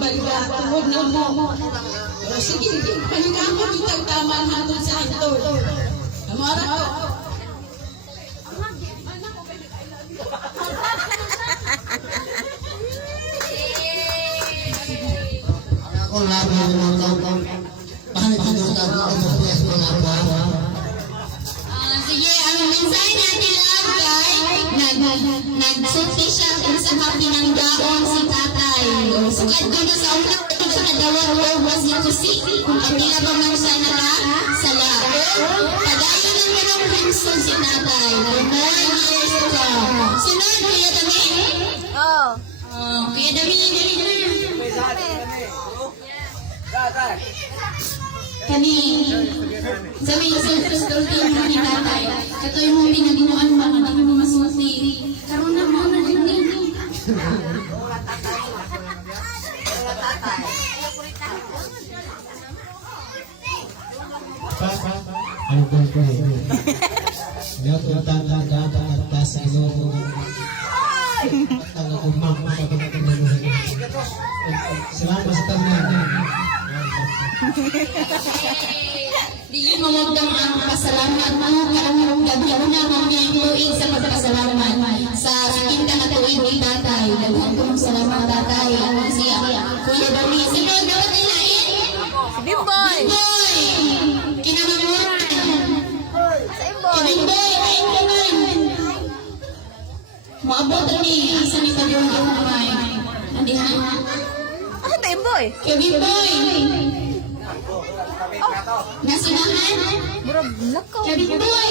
baliga tuhod na mo. O sige, panigamo kitang tama hangtod sa hantod. Amara ko. Ako labi ng mga paano tinutag ako sa piyas mga ako. Sige, ang mensahe natin lang guys, nagsulti siya kung sa happy ng daong si tatay. Sukat ko na sa unang sa kadawang was dito si kung kanila ba man siya nakasala. Pagayon ng merong rimson si tatay. For more years to come. Sunod, Kuya Dami? Kuya Dami. Kani, sabi sa sulti mo ni tatay, katoy mo pinaginoan ba, hindi mo masulti. Karoon na mo na din ni. Ano ba ko eh? Ngayon ko tanda at tasa ilo. Tanga ko mama sa pagkakunan. Salamat sa tanan. Di mo magdang ang pasalamat mo karang gabi na mamaya tuig sa pagpasalamat sa kinta na tuig ni tatay. Daghan ko salamat tatay. Siya Kuya Dami. Sunod na wala ilain. Bimboy! Boy! Kinamamuran. Sa Imboy! Bimboy! Ayun naman. Maabot ni asa ni Pagyung ang kamay. Nandihan. Asa ta Imboy? Kevin Boy! Nasunahan? Murag lakaw. Kevin Boy!